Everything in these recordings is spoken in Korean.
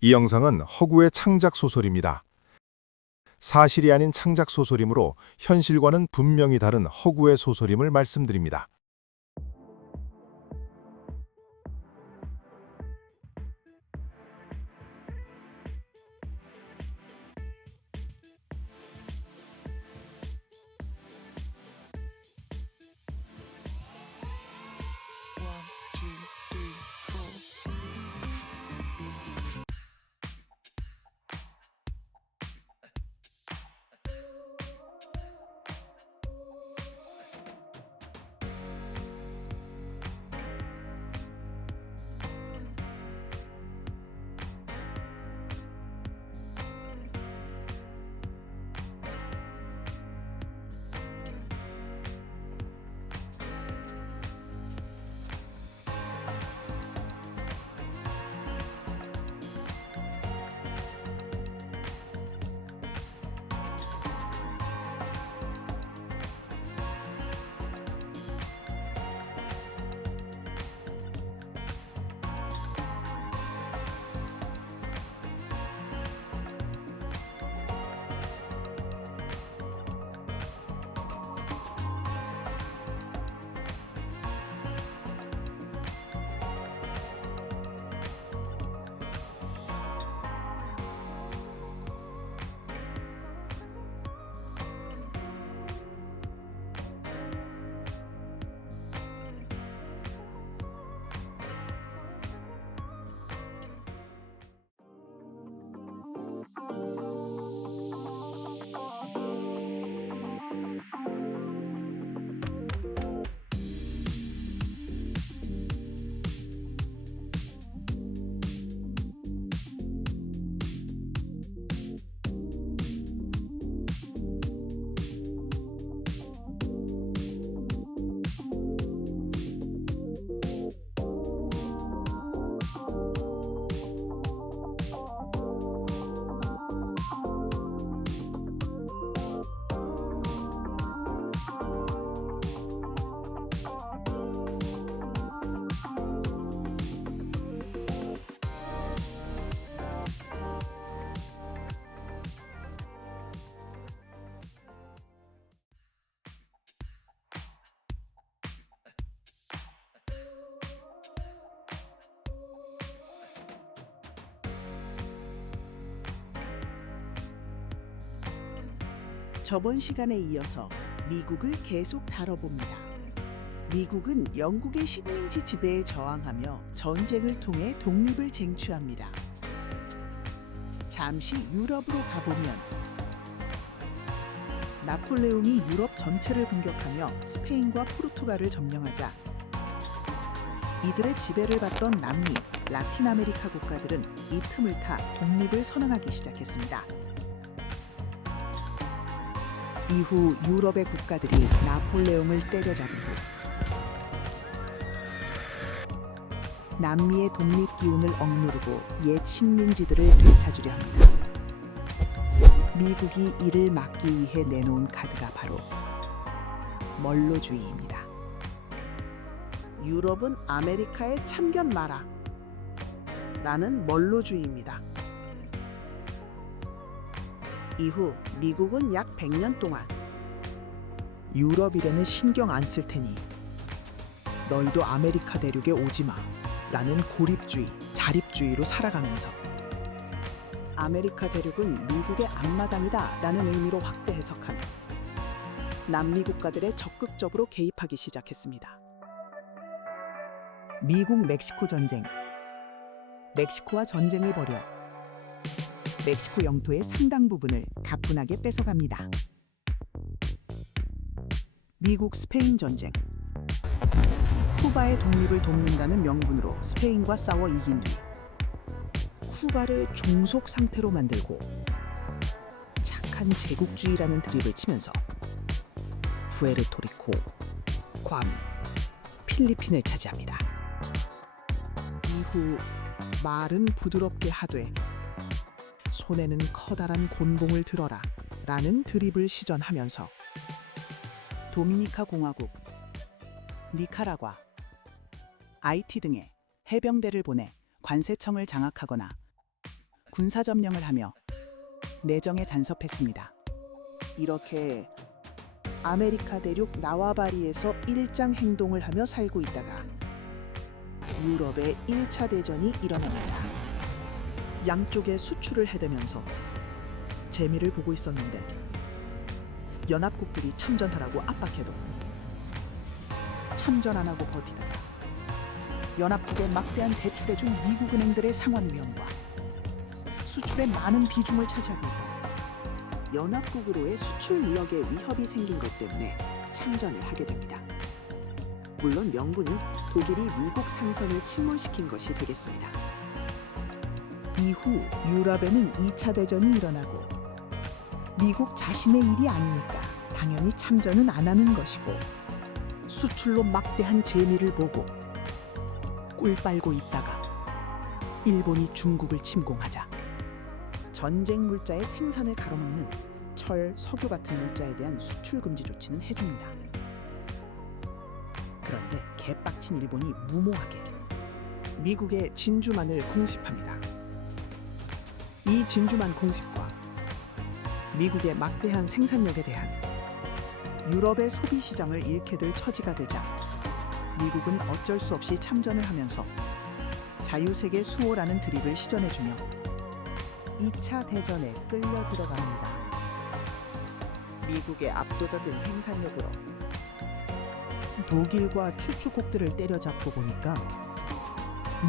이 영상은 허구의 창작 소설입니다. 사실이 아닌 창작 소설이므로 현실과는 분명히 다른 허구의 소설임을 말씀드립니다. 저번 시간에 이어서 미국을 계속 다뤄봅니다. 미국은 영국의 식민지 지배에 저항하며 전쟁을 통해 독립을 쟁취합니다. 잠시 유럽으로 가보면 나폴레옹이 유럽 전체를 공격하며 스페인과 포르투갈을 점령하자 이들의 지배를 받던 남미, 라틴 아메리카 국가들은 이 틈을 타 독립을 선언하기 시작했습니다. 이후 유럽의 국가들이 나폴레옹을 때려잡은 후 남미의 독립 기운을 억누르고 옛 식민지들을 되찾으려 합니다. 미국이 이를 막기 위해 내놓은 카드가 바로 멀로주의입니다. 유럽은 아메리카에 참견 마라 라는 멀로주의입니다. 이후 미국은 약 100년 동안 유럽 일에는 신경 안 쓸 테니 너희도 아메리카 대륙에 오지 마 라는 고립주의, 자립주의로 살아가면서 아메리카 대륙은 미국의 앞마당이다 라는 의미로 확대 해석하며 남미 국가들에 적극적으로 개입하기 시작했습니다. 미국 멕시코 전쟁. 멕시코와 전쟁을 벌여 멕시코 영토의 상당 부분을 가뿐하게 뺏어갑니다. 미국 스페인 전쟁. 쿠바의 독립을 돕는다는 명분으로 스페인과 싸워 이긴 뒤 쿠바를 종속 상태로 만들고 착한 제국주의라는 드립을 치면서 푸에르토리코, 괌, 필리핀을 차지합니다. 이후 말은 부드럽게 하되 손에는 커다란 곤봉을 들어라 라는 드립을 시전하면서 도미니카 공화국, 니카라과, 아이티 등의 해병대를 보내 관세청을 장악하거나 군사점령을 하며 내정에 잔섭했습니다. 이렇게 아메리카 대륙 나와바리에서 일장 행동을 하며 살고 있다가 유럽의 1차 대전이 일어납니다. 양쪽에 수출을 해대면서 재미를 보고 있었는데 연합국들이 참전하라고 압박해도 참전 안 하고 버티다가 연합국에 막대한 대출해준 미국은행들의 상환 위험과 수출의 많은 비중을 차지하고 있다. 연합국으로의 수출 무역에 위협이 생긴 것 때문에 참전을 하게 됩니다. 물론 명분은 독일이 미국 상선을 침몰시킨 것이 되겠습니다. 이후 유럽에는 2차 대전이 일어나고 미국 자신의 일이 아니니까 당연히 참전은 안 하는 것이고 수출로 막대한 재미를 보고 꿀 빨고 있다가 일본이 중국을 침공하자 전쟁 물자의 생산을 가로막는 철, 석유 같은 물자에 대한 수출 금지 조치는 해줍니다. 그런데 개빡친 일본이 무모하게 미국의 진주만을 공습합니다. 이 진주만 공습과 미국의 막대한 생산력에 대한 유럽의 소비 시장을 잃게 될 처지가 되자 미국은 어쩔 수 없이 참전을 하면서 자유세계 수호라는 드립을 시전해주며 2차 대전에 끌려 들어갑니다. 미국의 압도적인 생산력으로 독일과 추축국들을 때려잡고 보니까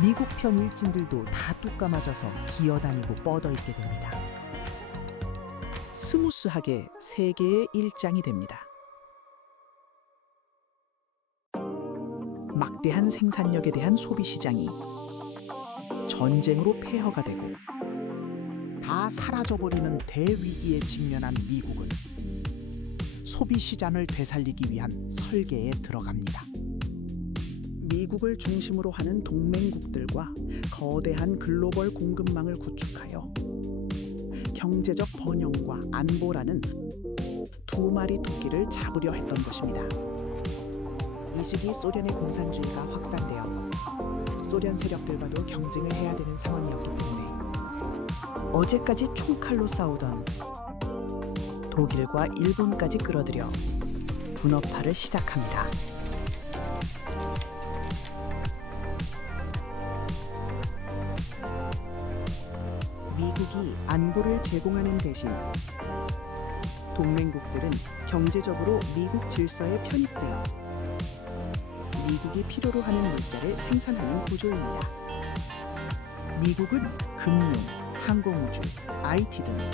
미국 편 일진들도 다 뚝 까맞아서 기어다니고 뻗어있게 됩니다. 스무스하게 세계의 일장이 됩니다. 막대한 생산력에 대한 소비 시장이 전쟁으로 폐허가 되고 다 사라져버리는 대위기에 직면한 미국은 소비 시장을 되살리기 위한 설계에 들어갑니다. 미국을 중심으로 하는 동맹국들과 거대한 글로벌 공급망을 구축하여 경제적 번영과 안보라는 두 마리 토끼를 잡으려 했던 것입니다. 이 시기 소련의 공산주의가 확산되어 소련 세력들과도 경쟁을 해야 되는 상황이었기 때문에 어제까지 총칼로 싸우던 독일과 일본까지 끌어들여 분업화를 시작합니다. 미국이 안보를 제공하는 대신 동맹국들은 경제적으로 미국 질서에 편입되어 미국이 필요로 하는 물자를 생산하는 구조입니다. 미국은 금융, 항공우주, IT 등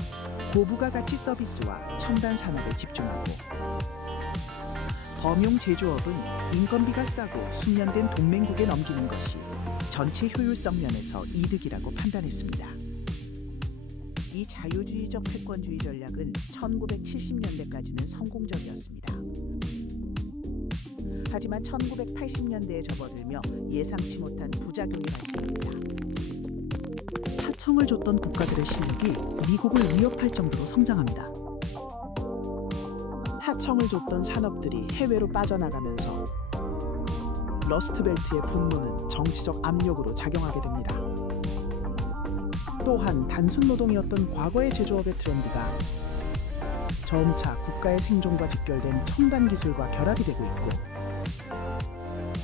고부가 가치 서비스와 첨단 산업에 집중하고 범용 제조업은 인건비가 싸고 숙련된 동맹국에 넘기는 것이 전체 효율성 면에서 이득이라고 판단했습니다. 이 자유주의적 패권주의 전략은 1970년대까지는 성공적이었습니다. 하지만 1980년대에 접어들며 예상치 못한 부작용이 발생합니다. 하청을 줬던 국가들의 실력이 미국을 위협할 정도로 성장합니다. 하청을 줬던 산업들이 해외로 빠져나가면서 러스트벨트의 분노는 정치적 압력으로 작용하게 됩니다. 또한 단순 노동이었던 과거의 제조업의 트렌드가 점차 국가의 생존과 직결된 첨단 기술과 결합이 되고 있고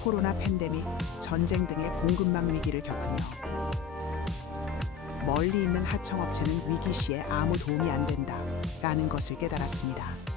코로나 팬데믹, 전쟁 등의 공급망 위기를 겪으며 멀리 있는 하청업체는 위기 시에 아무 도움이 안 된다라는 것을 깨달았습니다.